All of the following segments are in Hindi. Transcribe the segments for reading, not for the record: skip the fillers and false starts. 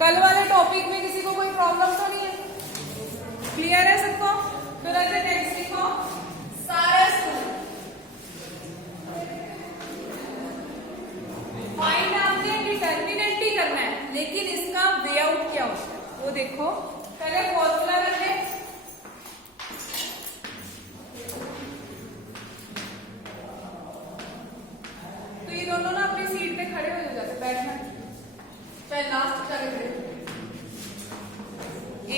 कल वाले टॉपिक में किसी को कोई प्रॉब्लम तो नहीं है? क्लियर है सबको? तो रहते नेक्स्ट लिखो सारा स्कूल। फाइंड आपने डिटर्मिनेंट ही करना है, लेकिन इसका वे आउट क्या होता है वो देखो। पहले फॉर्मूला कर ले। तो ये दोनों ना अपनी सीट पे खड़े हो जाते, बैठना चाहे लास्ट तक खड़े।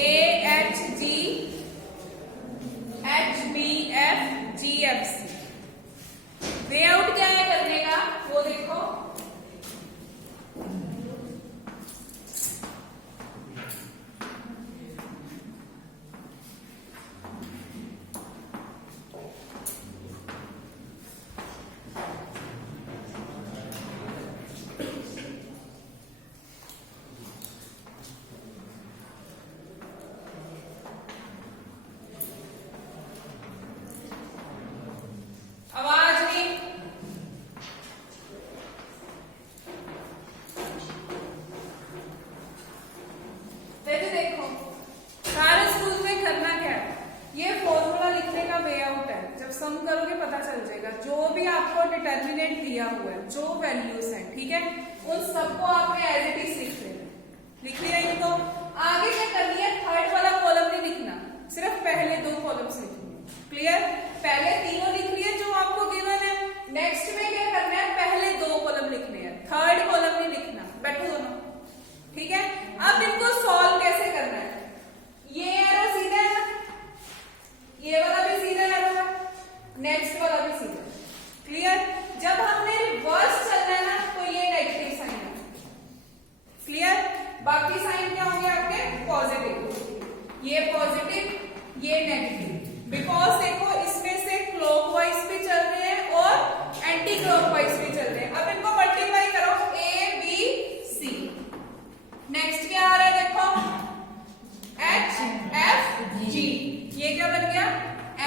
AHG HBF GFC way out क्या है करने का वो देखो। आवाज नहीं। देखो सारे स्कूल में करना क्या है, ये फॉर्मूला लिखने का वे आउट है। जब सम करोगे पता चल जाएगा। जो भी आपको डिटर्मिनेंट दिया हुआ है, जो वैल्यूज हैं, ठीक है, उन सबको आपने एज इट इज लिख लेना। लिख लिया इनको। आगे क्या करनी है, थर्ड वाला कॉलम नहीं लिखना, सिर्फ पहले दो कॉलम्स लिखनी है। क्लियर? पहले तीनों लिख लिए जो आपको गिवन है। नेक्स्ट में क्या करना है, पहले दो कॉलम लिखने हैं, थर्ड कॉलम नहीं लिखना। बैठो दोनों, ठीक है। अब इनको सॉल्व कैसे करना है, ये एरो सीधा है, ये वाला भी सीधा एरो है, नेक्स्ट वाला भी सीधा। क्लियर? जब हमने रिवर्स चलना है ना तो ये नेगेटिव साइन है। क्लियर? बाकी साइन क्या होंगे आपके, पॉजिटिव। ये पॉजिटिव, ये नेगेटिव। बिकॉज देखो इसमें से क्लॉकवाइज भी चल रहे हैं और एंटी क्लॉकवाइज भी चल रहे हैं। अब इनको मल्टीप्लाई करो, ABC। नेक्स्ट क्या आ रहा है देखो, HFG। ये क्या बन गया,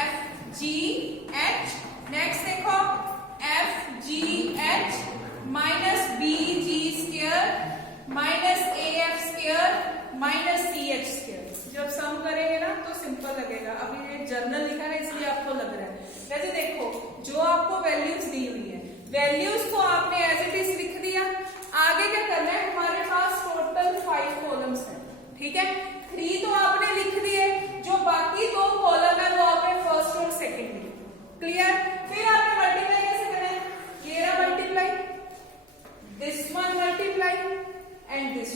FGH। नेक्स्ट देखो FGH minus BG square minus AF square minus CH square. जब सम करेंगे ना तो सिंपल लगेगा। अभी ये जर्नल लिखा है इसलिए आपको लग रहा है। जैसे देखो जो आपको वैल्यूज दी हुई है, वैल्यूज को आपने एज इट इज लिख दिया। आगे क्या करना है, हमारे पास टोटल 5 कॉलम्स हैं, ठीक है। 3 तो आपने लिख दिए, जो बाकी 2 कॉलम है वो आपने फर्स्ट और सेकंड लिखे। क्लियर? फिर आपने मल्टीप्लाई कैसे करना है, ये रहा multiply, this one multiply and this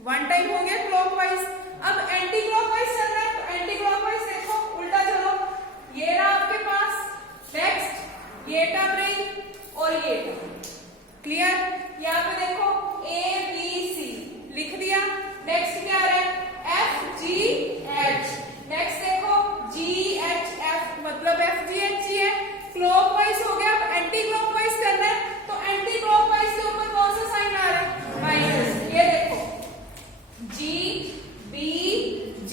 one time हो गया क्लॉकवाइज। अब एंटी क्लॉकवाइज चल रहा है तो एंटी क्लॉकवाइज देखो उल्टा चलो। ये रहा आपके पास, नेक्स्ट ये टर्म रही और ये टर्म। क्लियर? यहाँ पे देखो ABC लिख दिया। नेक्स्ट क्या रहा है, FGH। नेक्स्ट देखो GHF, मतलब FGH ही है। क्लॉकवाइज हो गया। अब एंटी क्लॉकवाइज करना है तो एंटी क्लॉकवाइज के ऊपर कौन सा साइन आ रहा है, माइनस। ये देखो GBG।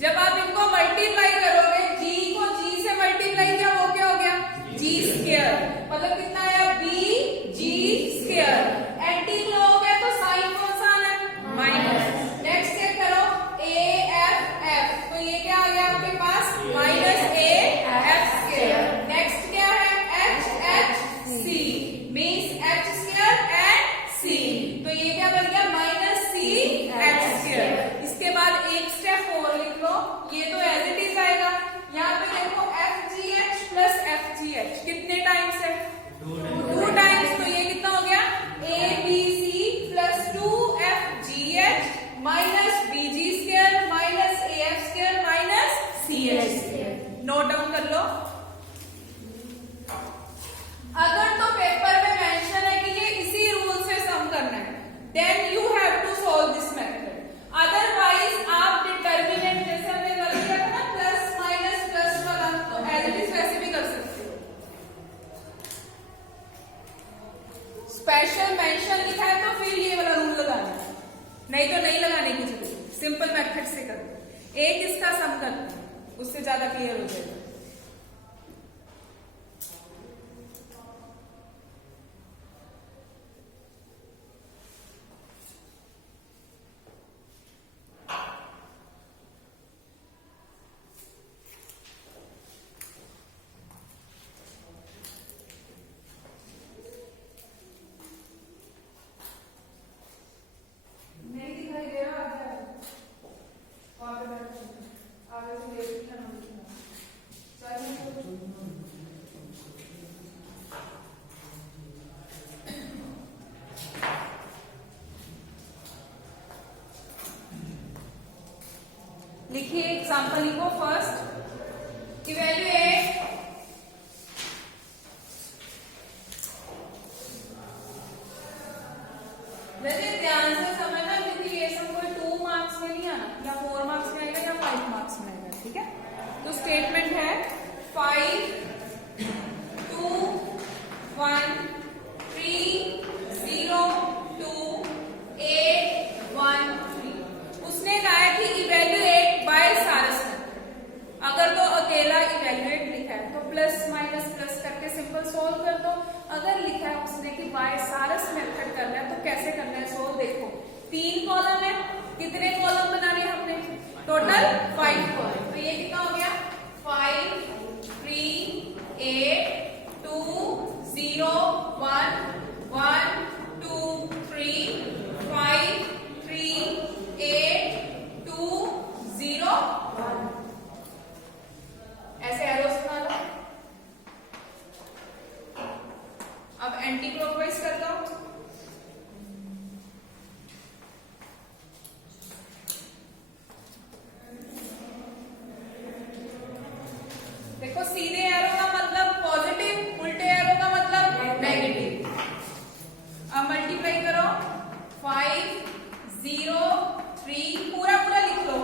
जब आप इनको मल्टीप्लाई करोगे, G को G से मल्टीप्लाई किया, वो क्या हो गया, G स्क्वायर। मतलब कितना आया, BG स्क्वायर। एंटी क्लॉक है तो साइन कौन सा आना है, माइनस। नेक्स्ट चेक करो AFF, तो ये क्या आ गया आपके पास, माइनस AF स्क्वायर। नेक्स्ट क्या है, HHC means H square and C, तो ये क्या बन गया, माइनस CH स्क्वायर। इसके बाद एक स्टेप और लिख लो, ये तो एज इट इज आएगा। यहाँ पे देखो FGH प्लस FGH कितने टाइम्स है, 2 टाइम्स। तो ये कितना हो गया, ABC plus 2FGH minus BG square minus AF square minus CH square. Note down कर लो। अगर तो पेपर में मेंशन है कि ये इसी रूल से सम करना है, then you have to solve this method. Otherwise आप डिटर्मिनेंट, जैसे हमने कर लिया था ना प्लस माइनस प्लस वाला, तो एज इट इज वैसे भी कर सकते हो। स्पेशल मेंशन लिखा है तो फिर ये वाला रूल लगाना है, नहीं तो नहीं लगाने की जरूरत। सिंपल मेथड से करो। एक इसका सम करना है, उससे ज्यादा क्लियर हो जाएगा। लिखिए एग्जाम्पल लिखो फर्स्ट इवेल्युएट वैसे ध्यान से समझना क्योंकि ये सब कोई 2 मार्क्स में नहीं आना, या 4 मार्क्स में आएगा या 5 मार्क्स में आएगा, ठीक है। तो स्टेटमेंट है 5 2 1 3 0 2 8 1 3। उसने कहा है कि इवेल्युएट बाय सारस मेथड। अगर तो अकेला इवेल्युएट लिखा है तो प्लस माइनस प्लस करके सिंपल सोल्व कर दो। अगर लिखा है उसने कि बाय सारस मेथड करना है तो कैसे करना है सोल्व। देखो 3 कॉलम है, कितने कॉलम बनाने हमने, टोटल 5 कॉलम। तो ये कितना हो गया 5 3 8 2 0 1 1 2 3 5 3 8 2 0 1। ऐसे एरोस बना लो। अब एंटी क्लॉकवाइज करता हूं। देखो सीधे एरो का मतलब पॉजिटिव, उल्टे एरो का मतलब नेगेटिव। अब मल्टीप्लाई करो 5 0 3 पूरा पूरा लिख लो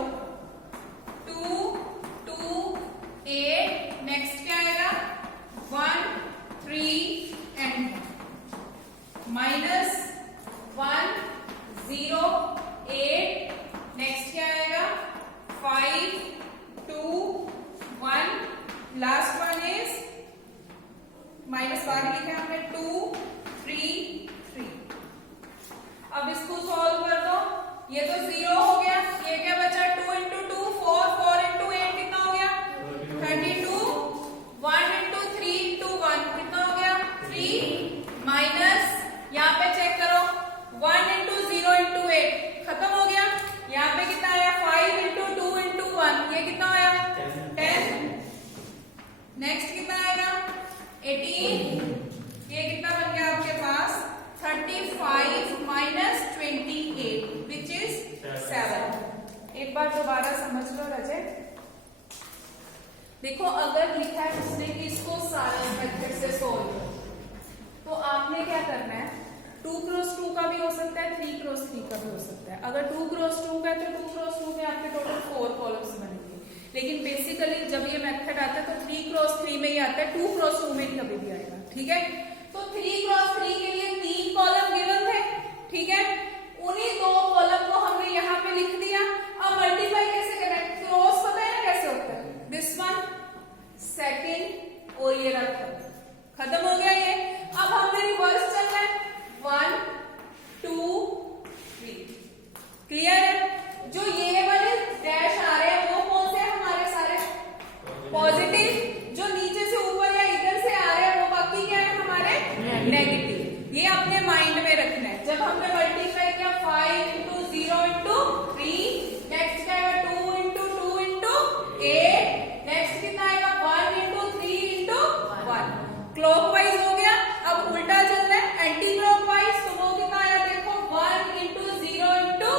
2 2 8 नेक्स्ट क्या आएगा 1 3 एंड माइनस 1 0 8 नेक्स्ट क्या आएगा 5 2 1 लास्ट वन इज माइनस बाहर लिखा है हमने 2 3 3। अब इसको सॉल्व कर दो। ये तो 0 हो गया, ये क्या बचा 2 इंटू 2 4 4 इंटू 8 कितना हो गया 32 1 इंटू 3 इंटू 1 कितना हो गया 3 माइनस यहाँ पे चेक करो 1 इंटू 0 इंटू 8 खत्म हो गया। यहाँ पे कितना आया 5 इंटू 2 इंटू 1 ये कितना आया 10। नेक्स्ट कितना आएगा 18। ये कितना बन गया आपके पास 35 माइनस 28 विच इज 7। एक बार दोबारा समझ लो रजय। देखो अगर लिखा है उसने कि इसको सारस मेथड से सोल्व करो तो आपने क्या करना है 2 क्रॉस 2 का भी हो सकता है 3 क्रॉस 3 का भी हो सकता है। अगर 2 क्रॉस 2 का है तो 2 क्रॉस 2 में आपके टोटल 4 कॉलम्स बनेंगे। लेकिन बेसिकली जब ये मेथड आता है तो 3 क्रॉस 3 में ही आता है, 2 क्रॉस 2 में ही कभी भी आएगा, ठीक है। तो 3 क्रॉस 3 के लिए 3 कॉलम गिवन थे, ठीक है। उन्हीं 2 कॉलम को हमने यहाँ पे लिख दिया। अब मल्टीप्लाई कैसे करें, क्रॉस पता है ना कैसे होता है, दिस वन सेकंड और ये रखा खत्म हो गया ये। अब हमने रिवर्स चलना है 1 2 3। क्लियर है। जो ये वाले डैश आ रहे हैं वो कौन से हमारे सारे पॉजिटिव, जो नीचे से ऊपर या इधर से आ रहे हैं वो बाकी क्या है हमारे नेगेटिव। ये अपने माइंड में रखना है। जब हमने मल्टीप्लाई किया 5 इंटू 0 इंटू 3 नेक्स्ट क्या आएगा 2 इंटू 2 इंटू 8 नेक्स्ट कितना आएगा 1 इंटू 3 इंटू 1। क्लॉकवाइज हो गया। अब उल्टा चलना है एंटी क्लॉकवाइज। तो वो कितना आया देखो 1 इंटू 0 इंटू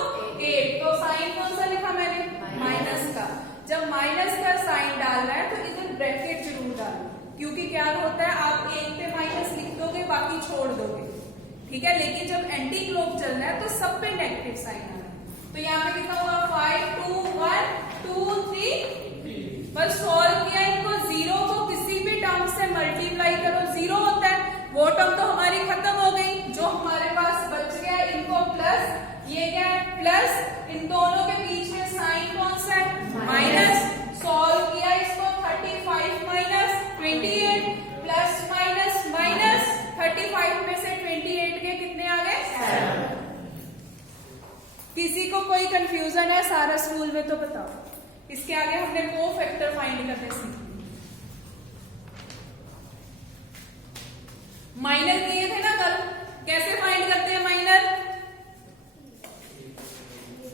8। तो साइन कौन सा लिखा मैंने माइनस का। जब माइनस का साइन डालना है तो इधर ब्रैकेट जरूर डालना, क्योंकि क्या होता है आप एक पे माइनस लिख दोगे बाकी छोड़ दोगे, ठीक है। लेकिन जब एंटी क्लॉक चलना है तो सब पे नेगेटिव साइन आना है। तो यहाँ पे कितना होगा 5 2 1 2 3। बस सॉल्व किया। इनको 0 को किसी भी टर्म से मल्टीप्लाई करो 0 होता है, वो टर्म तो हमारी खत्म हो गई। जो हमारे पास बच गया इनको प्लस, ये क्या है प्लस, इन दोनों के बीच में साइन कौन सा है माइनस। सॉल्व किया इसको 35 माइनस 28 प्लस माइनस माइनस 35 में से 28 के कितने आ गए 7। किसी को कोई कंफ्यूजन है सारा स्कूल में तो बताओ। इसके आगे हमने कोफैक्टर फाइंड करने सीखे। माइनर किए थे ना कल, कैसे फाइंड करते हैं माइनर।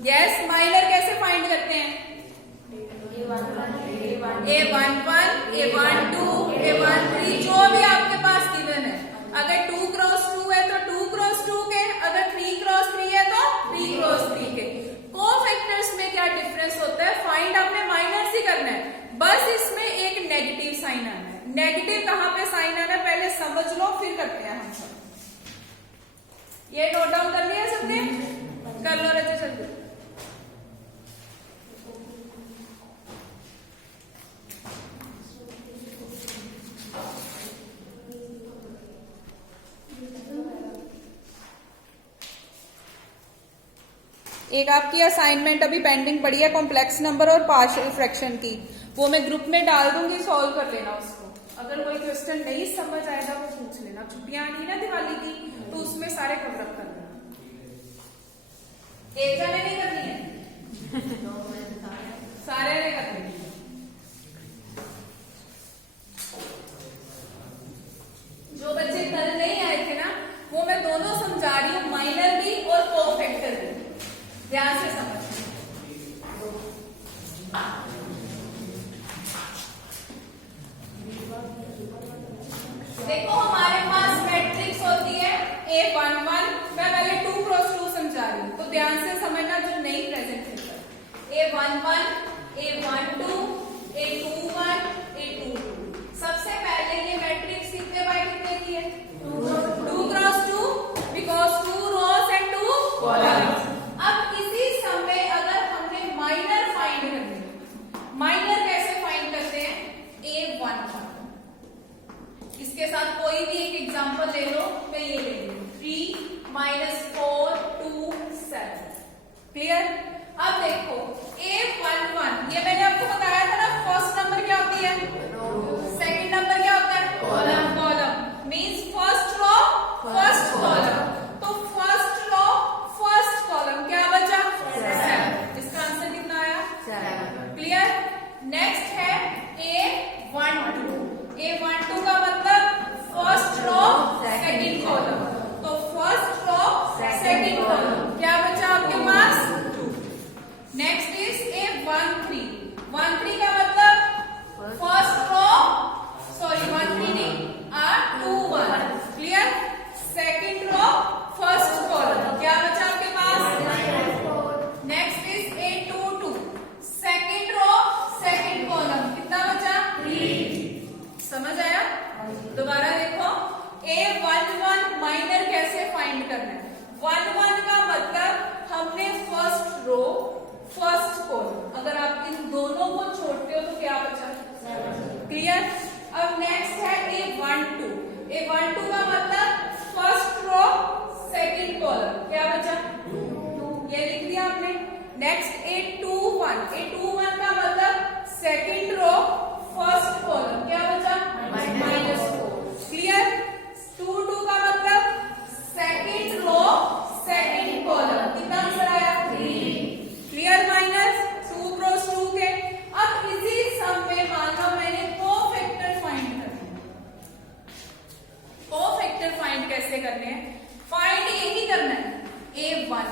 यस माइनर कैसे फाइंड करते हैं A11 A12 A13 जो भी आपके पास गिवन है। अगर 2 क्रॉस 2 है तो 2 क्रॉस 2 के, अगर 3 क्रॉस 3 है तो 3 क्रॉस 3 के। कोफैक्टर्स में क्या डिफरेंस होता है फाइंड आपने समझ लो फिर करते हैं हम सब। ये नोट डाउन कर लिया सबने? कर लो रचे जल्दी। एक आपकी असाइनमेंट अभी पेंडिंग पड़ी है कॉम्प्लेक्स नंबर और पार्शियल फ्रैक्शन की, वो मैं ग्रुप में डाल दूंगी, सॉल्व कर लेना उसको। अगर कोई क्वेश्चन नहीं समझ आएगा वो पूछ लेना। छुट्टियां आ रही ना दिवाली की, तो उसमें सारे कवर अप कर लेना। एक जने नहीं करनी है सारे ने करनी है। जो बच्चे कल नहीं आए थे ना, वो मैं दोनों समझा रही हूँ, माइनर भी और कोफैक्टर भी, ध्यान से समझ। देखो हमारे पास मैट्रिक्स होती है A11, मैं पहले 2 क्रॉस 2 समझा रही हूँ, तो ध्यान से समझना जो नहीं प्रेजेंट है। A11, A12, A21, A22। सबसे पहले ये मैट्रिक्स कितने बाय कितने की है? 2 cross 2, because 2 rows and 2 columns. अब इसी समय अगर हमने माइनर फाइंड करनी है, माइनर कैसे फाइंड करते हैं? A11, इसके साथ कोई भी एक एग्जांपल ले लो, मैं ये ले लूं 3 - 4 2 7। क्लियर? अब देखो A11, ये मैंने आपको बताया था ना, फर्स्ट नंबर क्या होती है? सेकंड नंबर क्या होता है? Column. Column means first row first column, तो फर्स्ट रो फर्स्ट कॉलम क्या बचा? 7। इसका आंसर कितना आया? 7। क्लियर? नेक्स्ट है A12। A12 का मतलब फर्स्ट रो सेकंड कॉलम, तो फर्स्ट रो सेकंड कॉलम क्या बचा आपके पास? 2। Next is A13। 13 का मतलब फर्स्ट रो, सॉरी 13 नहीं, 21। Clear? Second row first column क्या बचा आपके पास? Next is A22। Second row second column कितना बचा? 3। समझ आया? दोबारा देखो, A11 माइनर कैसे फाइंड करना है? 11 का मतलब हमने फर्स्ट रो फर्स्ट कॉलम, अगर आप इन दोनों को छोड़ते हो तो क्या बचा? 7। क्लियर? अब नेक्स्ट है A12। A12 का मतलब फर्स्ट रो सेकंड कॉलम क्या बचा? 2। ये लिख दिया आपने। Next A21। A21 का मतलब सेकंड रो फर्स्ट कॉलम क्या बचा? -4। क्लियर? 22 का मतलब सेकंड रो सेकंड कॉलम कितना आंसर आया? 3। Clear minus? 2 क्रॉस 2 के। अब इसी सम में मान लो मैंने कोफैक्टर फाइंड करना है। कोफैक्टर फाइंड कैसे करने हैं? फाइंड यही करना है, A1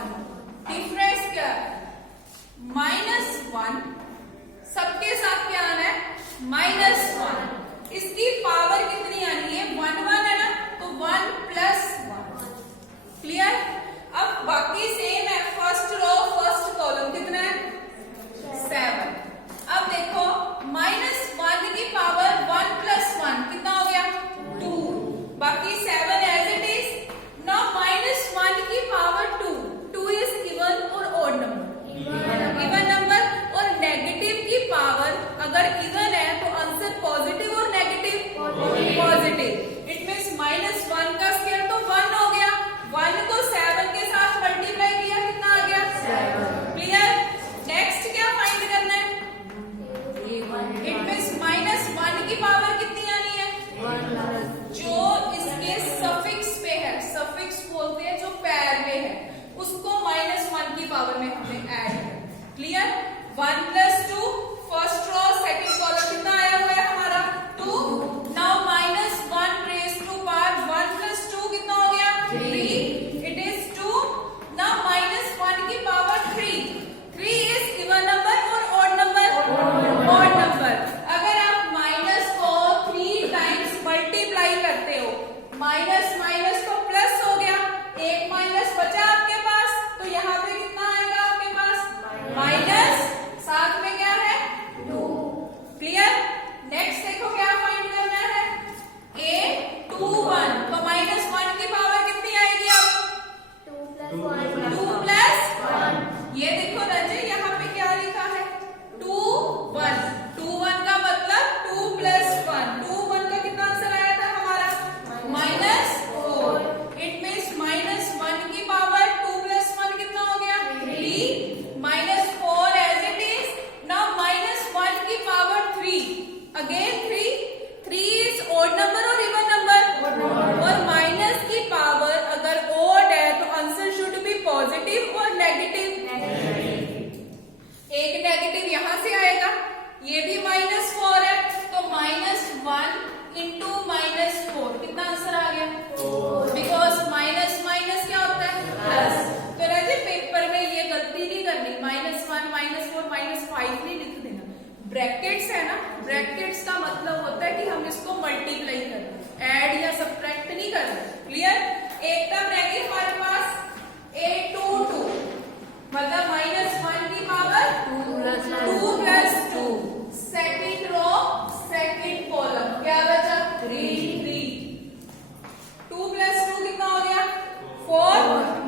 डिफरेंस क्या है? -1, सबके साथ क्या आना है? -1। इसकी पावर कितनी आनी है? 1 1 है ना, तो 1 + 1। क्लियर? अब बाकी सेम है, फर्स्ट रो फर्स्ट कॉलम कितना है? 7। अब देखो -1 की पावर 1 + 1 कितना हो गया? 2। बाकी 7 एज इट इज। नाउ -1 की पावर 2, 2 इज इवन और ऑड नंबर? Even number. और नेगेटिव की पावर अगर इवन है तो आंसर पॉजिटिव और नेगेटिव? पॉजिटिव। इट मींस -1 का स्क्वायर तो 1 हो गया, 1 को 7 के साथ मल्टीप्लाई किया कितना आ गया? 7। क्लियर? नेक्स्ट क्या फाइंड करना है? इट मींस -1 की पावर कितनी आनी है? 1। जो इसके सफिक्स पे है, सफिक्स बोलते हैं जो पैर में है, उसको -1 की पावर में हमने ऐड किया। Clear? 1 + 2 first row second column कितना आया हुआ है हमारा? 2। नाउ -1 रेज़ टू पावर 1 + 2 कितना हो गया? 3। It is 2। नाउ -1 की पावर 3। 3 इज इवन नंबर और ऑड नंबर? Odd number. अगर आप माइनस को 3 टाइम्स मल्टीप्लाई करते हो, माइनस माइनस तो प्लस हो गया, एक माइनस बचा आपके पास, तो यहाँ पे कितना आएगा आपके पास? -7 ये भी -4 है, तो -1 इंटू -4 कितना आंसर आ गया? बिकॉज माइनस माइनस क्या होता है? प्लस। तो राजे पेपर में ये गलती नहीं करनी, -1 -4 -5 नहीं लिख देना। ब्रैकेट्स है ना, ब्रैकेट्स का मतलब होता है कि हम इसको मल्टीप्लाई कर रहे हैं, ऐड या सब्ट्रैक्ट नहीं कर रहे। क्लियर? एक टर्म रहेगी हमारे पास a22, मतलब -1 की power 2 plus 2, second row second column क्या बचा? 3। 2 प्लस 2 कितना हो गया? 4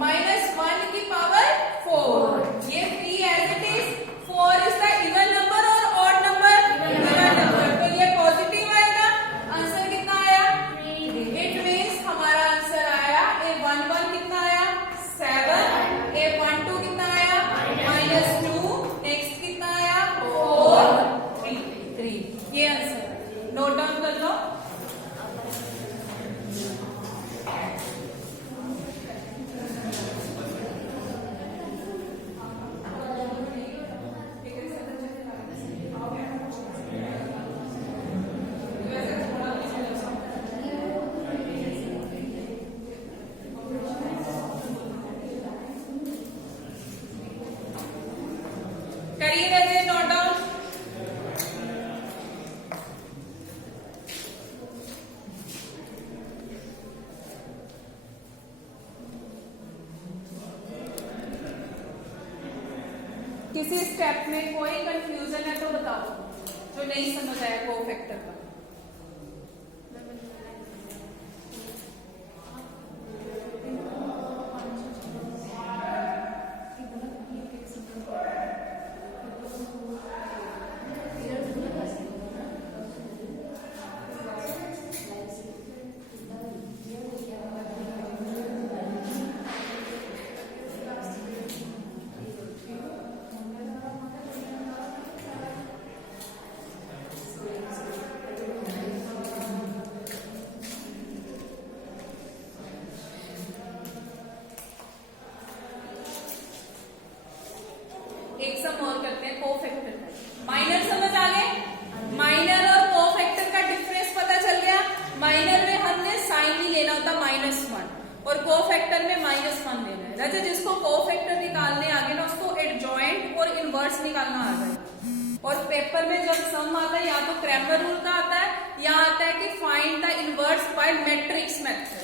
-1 की पावर 4। ये 3 as it is. 4 is the even number और ऑड नंबर? Even number. तो ये पॉजिटिव आएगा। आंसर कितना आया? 3। इट मींस हमारा आंसर आया A11 कितना आया? 7। A12 कितना आया? -2। नेक्स्ट कितना आया? 4 3। ये आंसर नोट डाउन कर लो। करिए वैसे नोट डाउन। किसी स्टेप में कोई कंफ्यूजन है तो बताओ, जो नहीं समझ आया कोफैक्टर का। एक सम और करते हैं कोफैक्टर का। माइनर समझ आ गए? माइनर और कोफैक्टर का डिफरेंस पता चल गया। माइनर में हमने साइन नहीं लेना होता -1 और कोफैक्टर में -1 लेना है। राजा जिसको कोफैक्टर निकालने आ गए ना उसको एडजॉइंट और इनवर्स निकालना आ जाए। और पेपर में जब सम आता है या तो क्रैमर रूल का आता है या आता है कि find the inverse by matrix method.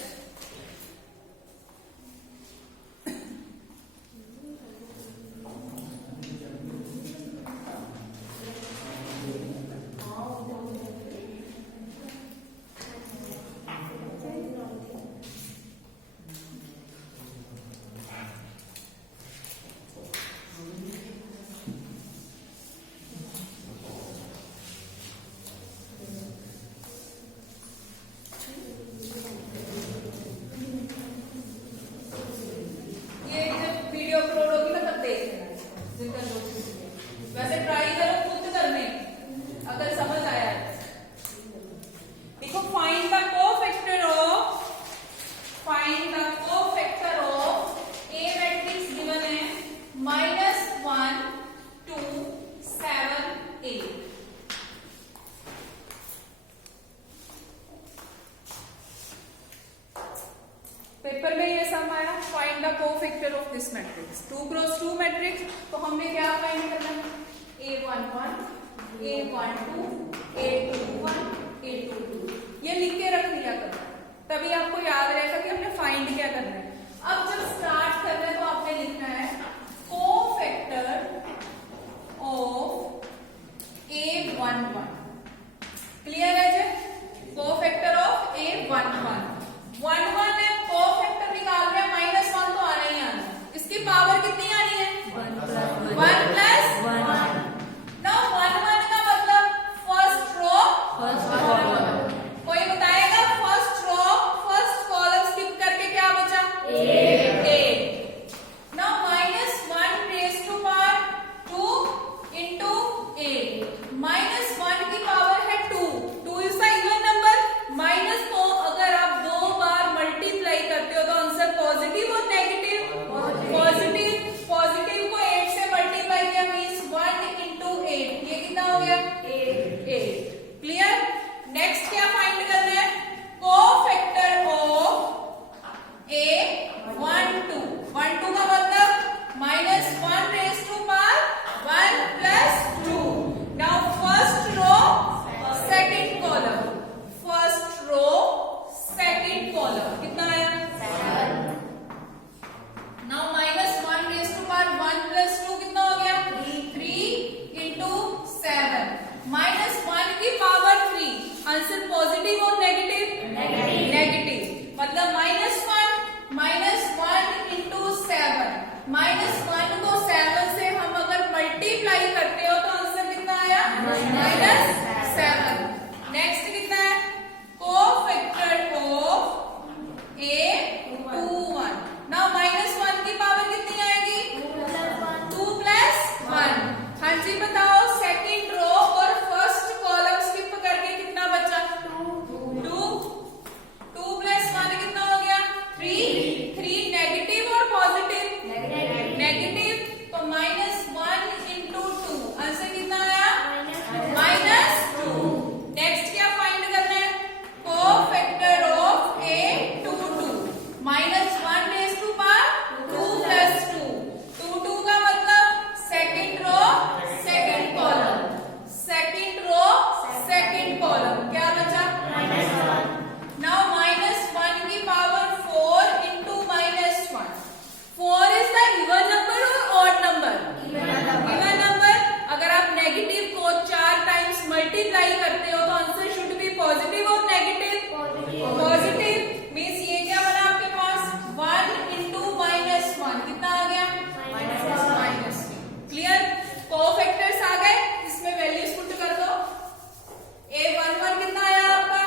वैसे ट्राई करो खुद करने, अगर समझ आया है। देखो find the cofactor of A matrix given है -1 2 7 8। पेपर में ये सम आया, find the cofactor of this matrix. 2 cross 2 matrix, तो हमने क्या फाइंड करना है? A11 A12 A21 A22 ये लिख के रख दिया करो, तभी आपको याद रहेगा कि हमने फाइंड क्या करना है। अब जब स्टार्ट करना है तो आपने लिखना है कोफैक्टर ऑफ A11। क्लियर है जी? कोफैक्टर ऑफ A11 11 है, कोफैक्टर निकाल रहे हैं -1 तो आना ही आना। इसकी पावर कितनी आनी है? 1 प्लस 1। नाउ 1 का मतलब फर्स्ट रो फर्स्ट कॉलम। कोई बताएगा first row first column skip करके क्या बचा? 8। Now -1 minus 1 raised to power 1 plus 2. Now first row, second column. First row, second column. कितना आया? 7. Now minus 1 raised to power 1 plus 2 कितना हो गया? 3 into 7. Minus 1 की पावर 3. आंसर पॉजिटिव और नेगेटिव? नेगेटिव. मतलब minus 1 into 7. minus 1 को 7 से हम अगर मल्टीप्लाई करते हो तो आंसर कितना आया? minus 7. नेक्स्ट कितना है? Cofactor of A21. Now minus 1 की पावर कितनी आएगी? 2 plus 1. हाँ जी बताओ, सेकेंड रो और फर्स्ट कॉलम स्किप करके कितना बचा? 2 plus 1 कितना हो गया? 3 नेगेटिव और पॉजिटिव? नेगेटिव. तो minus 1 into 2 आंसर कितना आया? -2. नेक्स्ट क्या फाइंड करना है? Cofactor of A22. minus 1 raised to power 2 plus 2. 2 का मतलब second row second column. Second row second column. क्या बचा? -1. नाउ -1 की power 4 into -1. 4 is the even number और ऑड नंबर? Even number. अगर आप नेगेटिव को 4 टाइम्स मल्टीप्लाई करते हो तो आंसर शुड बी पॉजिटिव और नेगेटिव? पॉजिटिव. मीन्स ये क्या बना आपके पास? 1 into -1 कितना आ गया? -1. क्लियर? कोफैक्टर्स आ गए, इसमें वैल्यूज पुट कर दो. A11 कितना आया आपका?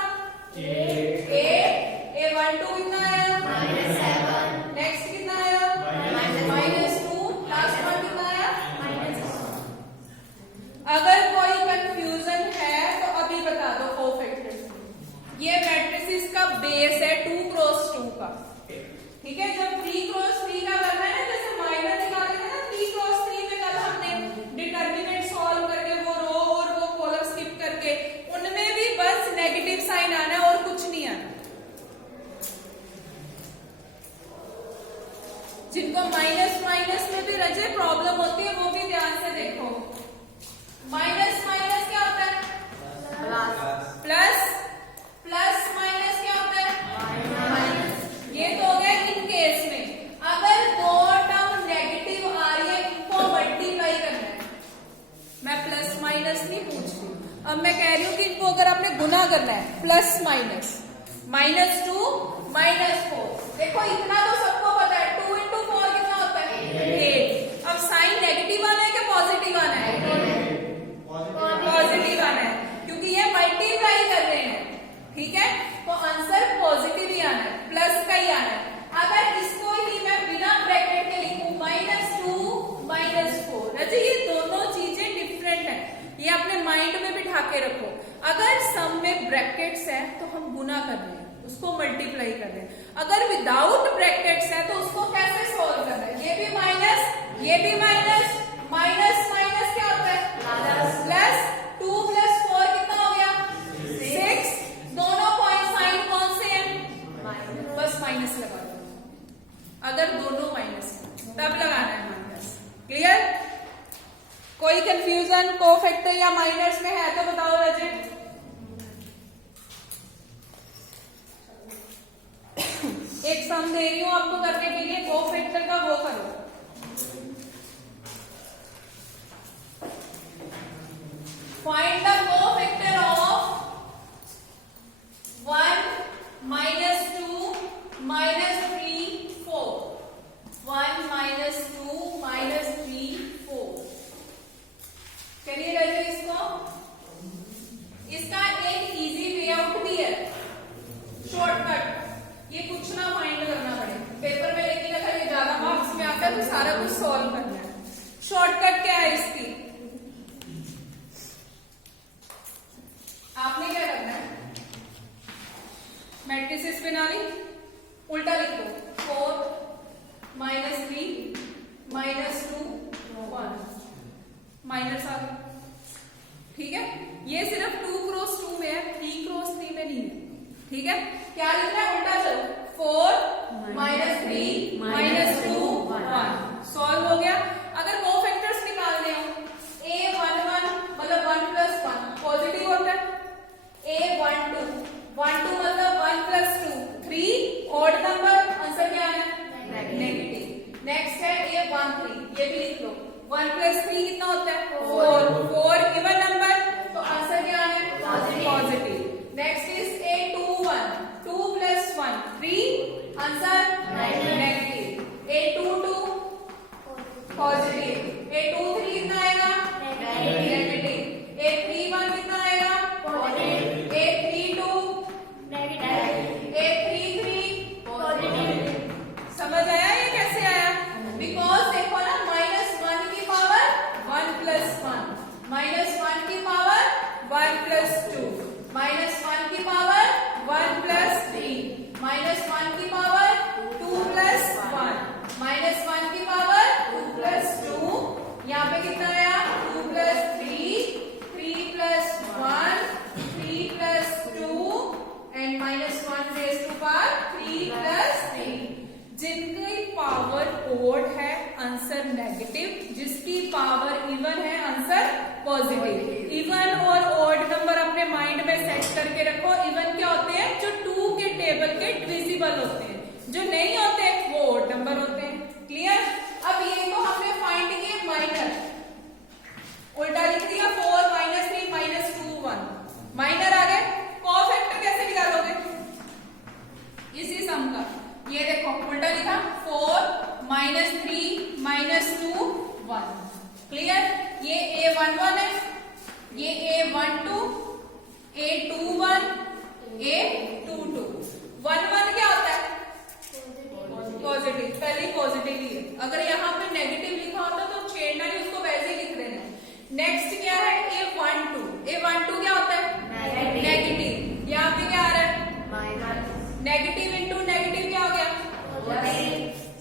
A12 कितना आया? -7. नेक्स्ट कितना आया? -2. लास्ट वन कितना आया? अगर कोई कंफ्यूजन है तो अभी बता दो कोफैक्टर्स. ये मैट्रिसेस का बेस है 2 क्रॉस 2 का. ठीक है, जब 3 क्रॉस 3 का करना है ना, जैसे माइनर निकाले थे ना 3 क्रॉस 3 में, कल हमने डिटर्मिनेंट सॉल्व करके वो रो और वो कॉलम स्किप करके, उनमें भी बस नेगेटिव साइन आना है और कुछ नहीं आना. जिनको माइनस में भी रजे प्रॉब्लम होती है वो भी ध्यान से देखो. माइनस क्या होता है? प्लस. प्लस माइनस क्या होता है? ये तो हो गया इन केस में. अगर दो टर्म नेगेटिव आ रही है, इनको मल्टीप्लाई करना है. मैं प्लस माइनस नहीं पूछ रही, अब मैं कह रही हूं कि इनको अगर आपने गुना करना है, प्लस माइनस, -2 -4. देखो इतना तो सबको पता है, 2 into 4 कितना होता है? 8. अब साइन नेगेटिव आना है क्या पॉजिटिव आना है? पॉजिटिव आना है, क्योंकि ये मल्टीप्लाई कर रहे हैं. ठीक है, तो आंसर पॉजिटिव ही आना है, प्लस का ही आना है. अगर इसको ही मैं बिना ब्रैकेट के लिखूं -2 -4, अच्छा ये दोनों चीजें डिफरेंट है, ये अपने माइंड में बिठा के रखो. अगर सम में ब्रैकेट्स है तो हम गुना कर रहे हैं, उसको मल्टीप्लाई कर रहे हैं. अगर विदाउट ब्रैकेट्स है तो उसको कैसे सॉल्व करना है? ये भी माइनस, ये भी माइनस. माइनस क्या होता है? प्लस. 2 plus 4 कितना हो गया? 6. दोनों पॉइंट साइन कौन से हैं? बस माइनस लगा दो. अगर दोनों माइनस तब लगाना है माइनस. क्लियर? कोई कंफ्यूजन कोफैक्टर या माइनस में है तो बताओ रजे. एक सम दे रही हूं आपको करने के लिए, कोफैक्टर का वो करो. Find the cofactor of 1 -2 -3 4. 1 -2 -3 4. चलिए करते इसको. इसका एक इजी वे आउट भी है, शॉर्टकट. ये कुछ ना फाइंड करना पड़े पेपर में, लेकिन अगर ये ज्यादा मार्क्स में आता है तो सारा कुछ सॉल्व करना है. शॉर्टकट क्या है इसकी? आपने क्या करना है? मैट्रिसेस बना ली, उल्टा लिख दो. 4 -3 -2 1 माइनस आ गया. ठीक है, ये सिर्फ 2 क्रॉस 2 में है, 3 क्रॉस 3 में नहीं है. ठीक है, क्या लिखना है? उल्टा चलो. 4 -3 -2 1 सॉल्व हो गया. 1 प्लस 3 कितना होता है 4, 4 इवन नंबर, तो आंसर क्या है positive. Next is A21, 2 plus 1 3, answer negative. A22 positive, A23 कितना आएगा नेगेटिव, A31 कितना आएगा positive, A32 negative, A33 positive. समझ आया ये कैसे आया? बिकॉज देखो ना -1 की पावर 1 प्लस 1, -1 की पावर 1 प्लस 2, -1 की पावर 1 प्लस 3, -1 की पावर 2 प्लस 1, -1 की पावर 2 प्लस 2, यहाँ पे कितना आया 2 plus 3, 3 plus 1, 3 plus 2 and -1 raise to power 3 plus 3। जिनकी पावर ओड है आंसर नेगेटिव, जिसकी पावर इवन है आंसर पॉजिटिव। इवन और ओड नंबर अपने माइंड में सेट करके रखो। इवन क्या होते हैं जो 2 के टेबल के डिविजिबल होते हैं, जो नहीं होते वो ओड नंबर होते हैं। क्लियर? अब ये तो हमने फाइंड किए माइनर, उल्टा लिख दिया 4 -3 -2 1, माइनर आ गए। कोफैक्टर कैसे निकालोगे इसी सम का? ये देखो उल्टा लिखा 4 -3 -2 1। क्लियर? ये A11 है, ये A12, A21, A22। 1 क्या होता है पॉजिटिव, पहले पॉजिटिव ही है। अगर यहाँ पे नेगेटिव लिखा होता तो छेड़ना नहीं, उसको वैसे ही लिख देना। नेक्स्ट क्या है A12, A12 क्या होता है नेगेटिव। यहाँ पे क्या आ रहा है नेगेटिव इंटू नेगेटिव क्या हो गया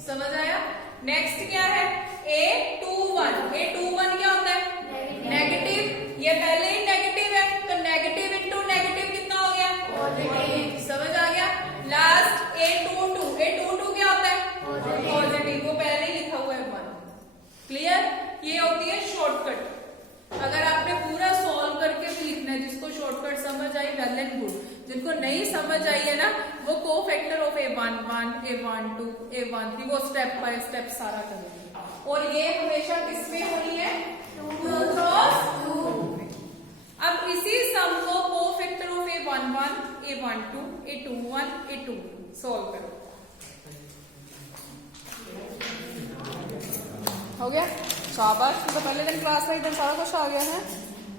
समझ आया? नेक्स्ट क्या है A21, A21 क्या होता है नेगेटिव, ये पहले ही नेगेटिव है तो नेगेटिव इंटू नेगेटिव कितना हो गया पॉजिटिव। समझ आ गया? लास्ट A22, A22 क्या होता है पॉजिटिव, वो पहले ही लिखा हुआ है 1। क्लियर? ये होती है शॉर्टकट। अगर आपने पूरा सॉल्व करके भी लिखना है, जिसको शॉर्टकट समझ आई वेल एंड गुड, जिनको नहीं समझ आई है ना वो cofactor of A11, A12, A13 वो स्टेप बाय स्टेप सारा करेंगे। और ये हमेशा किसमें होनी है 2 क्रॉस 2। अब इसी सम को cofactor of A11, A12, A21, A22 solve करो। हो गया? शाबाश, तो पहले दिन क्लास में एकदम सारा कुछ आ गया है।